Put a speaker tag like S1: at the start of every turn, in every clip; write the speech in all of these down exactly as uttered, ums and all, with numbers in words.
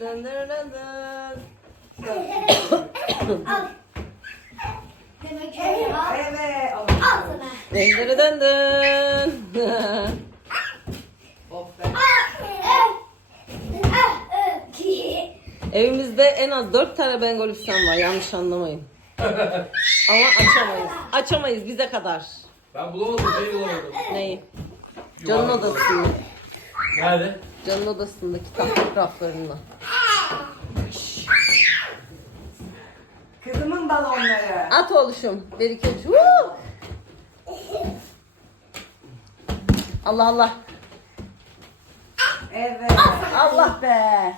S1: dın dın dın dın.
S2: Al. Demek öyle al.
S3: Evet.
S2: Al sana.
S1: Dın dın dın dın.
S3: Of be.
S1: Evimizde en az dört tane Bengal üstten var. Yanlış anlamayın. Ama açamayız. Açamayız bize kadar.
S4: Ben bulamadım, şey bulamadım.
S1: Neyi? Can'ın odasında.
S4: Nerede?
S1: Can'ın odasında kitap raflarında.
S3: Kızımın balonları.
S1: At oğluşum. Bir iki üç. Woo! Allah Allah.
S3: Evet.
S1: Allah be.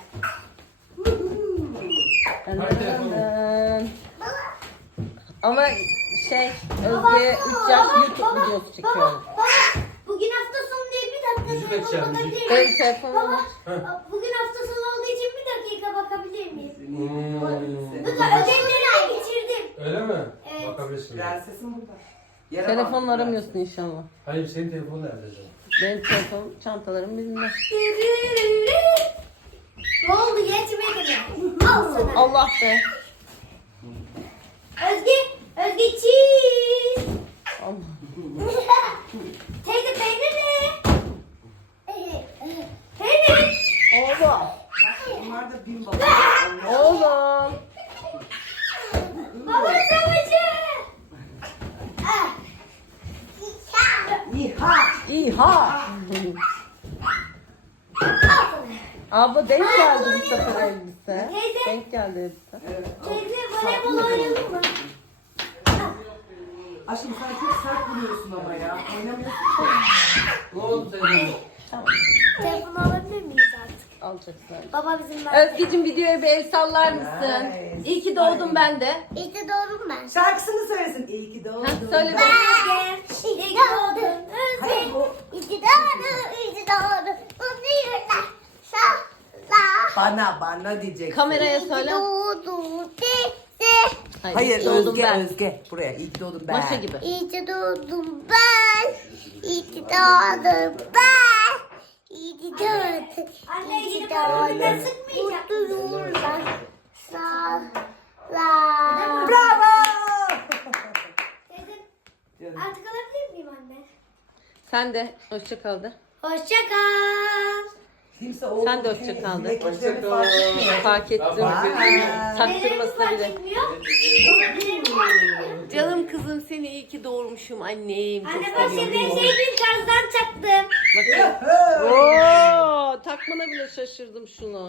S4: Hadi telefonum.
S1: Ama şey Özge'ye üç yaş YouTube videosu çekiyorum.
S2: Baba, bugün hafta sonu diye bir dakika
S4: Müzik
S2: telefona
S4: açacağım,
S2: bakabilir
S4: müzik.
S2: miyim?
S1: Benim telefonum var.
S2: Baba, bugün hafta sonu olduğu için bir dakika bakabilir miyim?
S4: Hmm.
S2: Bakın ödevleri bitirdim.
S4: Öyle mi?
S2: Evet.
S4: Bakabilirsin.
S3: Prensesim burada. Yere
S1: Telefonla
S3: bak.
S1: aramıyorsun inşallah.
S4: Hayır, senin telefonun nerede canım?
S1: Benim telefonum çantalarım bizimle.
S2: Ne oldu geçmedi mi? Al sana.
S1: Allah be.
S2: Özge, Özge cheese.
S1: Allah.
S2: Teyze peynir ne? Peynir.
S1: Oğlum.
S3: Bunlar da bin balon.
S1: Oğlum.
S2: Baba savaşı. Ah.
S3: İha.
S1: İha.
S2: Al sana.
S1: Abla denk geldi bu sefer elbise.
S2: Teyze.
S1: Denk geldi elbise.
S3: Evet.
S2: Teyze voleybol oynayalım mı?
S3: Aşkım sen çok sert vuruyorsun ama ya. Oynamıyorsun.
S4: Ne oldu telefonun?
S1: Tamam.
S2: Telefonu alabilir miyiz artık?
S1: Alacaksın.
S2: Baba bizim ben.
S1: Özgeciğim videoya bir el sallar mısın?
S3: Nice.
S1: İyi ki doğdum ben de.
S2: İşte doğdum ben.
S3: Şarkısını söylesin. İyi ki doğdun.
S1: Ha, söyle be.
S2: Özge, iyi ki doğdun.
S3: Hayır,
S2: Özge,
S3: bu-
S2: iyi ki doğdun, iyi ki doğdun. Mutlu yıllar. Sağ
S3: Bana bana diyeceksin.
S1: Kameraya söyle.
S2: doğdun. Teyze.
S3: Hayır
S1: iyi ki doğdum
S3: Özge
S1: ben.
S3: Özge. Buraya iyi ki doğdun ben.
S1: Maşa gibi.
S2: İyi ki doğdum ben. İyi ki doğdum ben. İyi ki doğdun. Anne iyi ki doğdun. Mutlu yıllar. Sağ ol.
S3: Bravo.
S2: Teyze, artık alabilir miyim anne?
S1: Sen de hoşça kal de.
S2: Hoşça kal.
S3: Kimse oğlum
S1: Sen de hoşça kal de.
S3: dilekçelerini
S4: Hoşça kal.
S3: fark etmiyor.
S1: Fark ettim.
S3: Bye.
S1: Taktırmasına bile.
S2: Anne
S1: Canım kızım seni iyi ki doğurmuşum annem. Çok
S2: ben şimdi
S1: seviyorum.
S2: şey bir tarzdan çaktım.
S1: Bakın. Oo, takmana bile şaşırdım şunu.